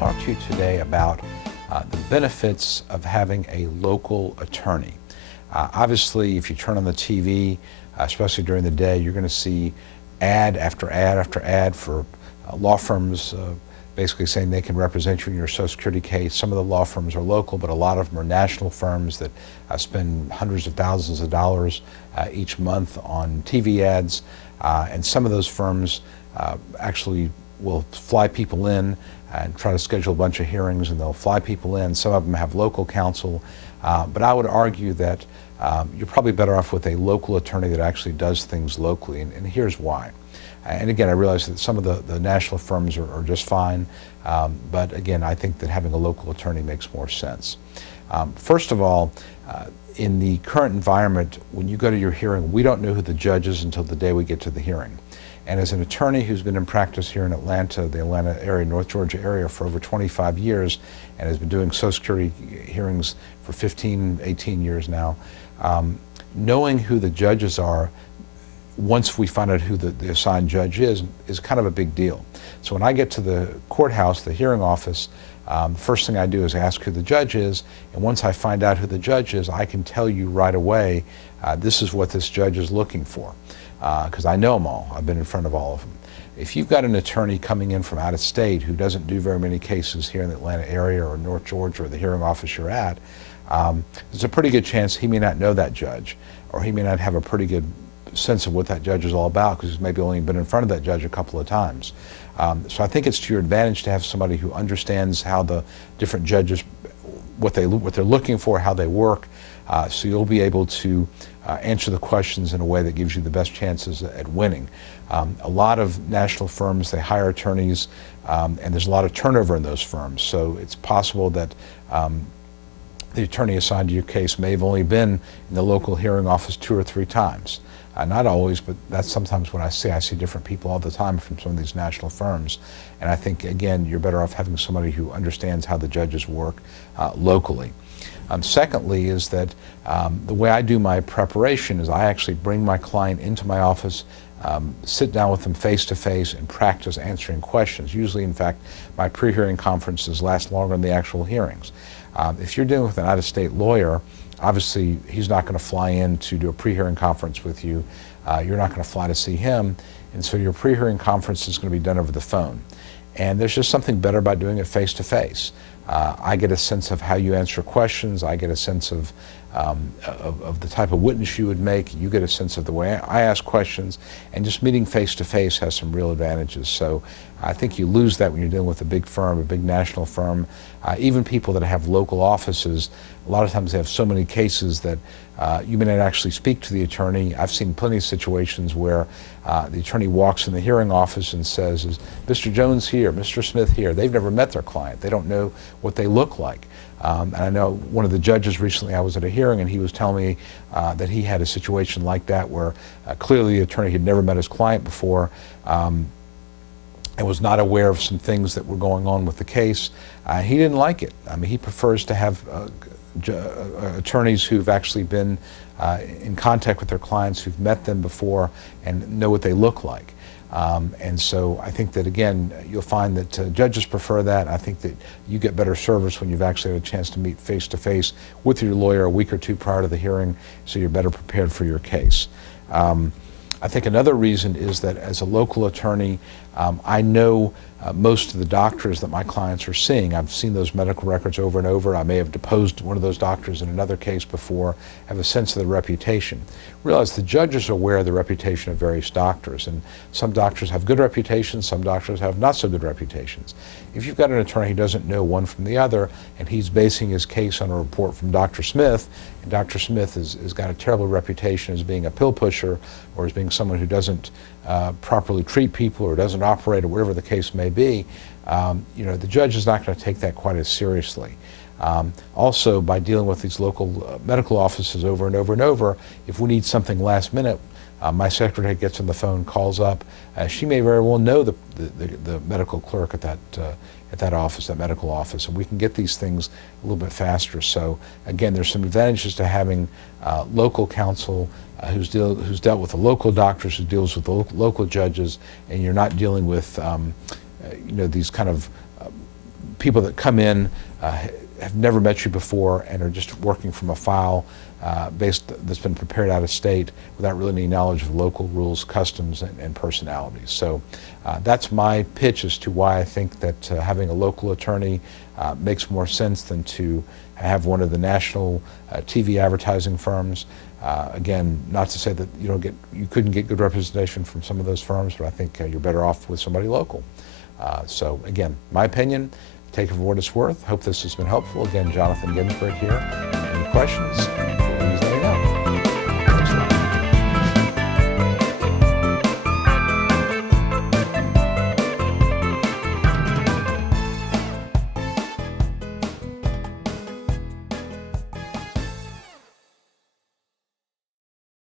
talk to you today about the benefits of having a local attorney. Obviously, if you turn on the TV, especially during the day, you're going to see ad after ad after ad for law firms basically saying they can represent you in your Social Security case. Some of the law firms are local, but a lot of them are national firms that spend hundreds of thousands of dollars each month on TV ads. And some of those firms actually will fly people in and try to schedule a bunch of hearings, and they'll fly people in. Some of them have local counsel, but I would argue that you're probably better off with a local attorney that actually does things locally, and here's why. And again, I realize that some of the national firms are just fine, but again, I think that having a local attorney makes more sense. First of all, in the current environment, when you go to your hearing, we don't know who the judge is until the day we get to the hearing. And as an attorney who's been in practice here in Atlanta, the Atlanta area, North Georgia area for over 25 years, and has been doing Social Security hearings for 15, 18 years now, knowing who the judges are once we find out who the assigned judge is kind of a big deal. So when I get to the courthouse, the hearing office, the first thing I do is ask who the judge is, and once I find out who the judge is, I can tell you right away, this is what this judge is looking for, because I know them all. I've been in front of all of them. If you've got an attorney coming in from out of state who doesn't do very many cases here in the Atlanta area or North Georgia or the hearing office you're at, there's a pretty good chance he may not know that judge, or he may not have a pretty good sense of what that judge is all about, because he's maybe only been in front of that judge a couple of times. So I think it's to your advantage to have somebody who understands how the different judges, what they're looking for, how they work, so you'll be able to answer the questions in a way that gives you the best chances at winning. A lot of national firms, they hire attorneys, and there's a lot of turnover in those firms, so it's possible that the attorney assigned to your case may have only been in the local hearing office 2 or 3 times. Not always, but that's sometimes what I see. I see different people all the time from some of these national firms. And I think, again, you're better off having somebody who understands how the judges work locally. Secondly is that the way I do my preparation is I actually bring my client into my office, sit down with them face to face and practice answering questions. Usually, in fact, my pre-hearing conferences last longer than the actual hearings. If you're dealing with an out-of-state lawyer, obviously he's not going to fly in to do a pre-hearing conference with you. You're not going to fly to see him, and so your pre-hearing conference is going to be done over the phone. And there's just something better about doing it face to face. I get a sense of how you answer questions. I get a sense of the type of witness you would make. You get a sense of the way I ask questions, and just meeting face to face has some real advantages. So I think you lose that when you're dealing with a big firm, a big national firm. Even people that have local offices, a lot of times they have so many cases that you may not actually speak to the attorney. I've seen plenty of situations where the attorney walks in the hearing office and says, "Is Mr. Jones here, Mr. Smith here?" They've never met their client. They don't know what they look like. And I know one of the judges recently, I was at a hearing, and he was telling me that he had a situation like that where clearly the attorney had never met his client before, and was not aware of some things that were going on with the case. He didn't like it. I mean, he prefers to have attorneys who've actually been in contact with their clients, who've met them before and know what they look like. And so I think that, again, you'll find that judges prefer that. I think that you get better service when you've actually had a chance to meet face to face with your lawyer a week or 2 prior to the hearing, so you're better prepared for your case. I think another reason is that as a local attorney, I know most of the doctors that my clients are seeing. I've seen those medical records over and over. I may have deposed one of those doctors in another case before, have a sense of the reputation. Realize the judges are aware of the reputation of various doctors, and some doctors have good reputations, some doctors have not so good reputations. If you've got an attorney who doesn't know one from the other, and he's basing his case on a report from Dr. Smith, and Dr. Smith has got a terrible reputation as being a pill pusher, or as being someone who doesn't properly treat people, or doesn't operate, or whatever the case may be, you know, the judge is not going to take that quite as seriously. Also, by dealing with these local medical offices over and over and over, if we need something last minute, my secretary gets on the phone, calls up. She may very well know the medical clerk at that office, that medical office, and we can get these things a little bit faster. So again, there's some advantages to having local counsel who's dealt with the local doctors, who deals with the local judges, and you're not dealing with you know, these kind of people that come in have never met you before and are just working from a file that's been prepared out of state without really any knowledge of local rules, customs, and personalities. So that's my pitch as to why I think that having a local attorney makes more sense than to have one of the national TV advertising firms. Again, not to say that you couldn't get good representation from some of those firms, but I think you're better off with somebody local. So again, my opinion, take it for what it's worth. Hope this has been helpful. Again, Jonathan Ginsberg here. Any questions?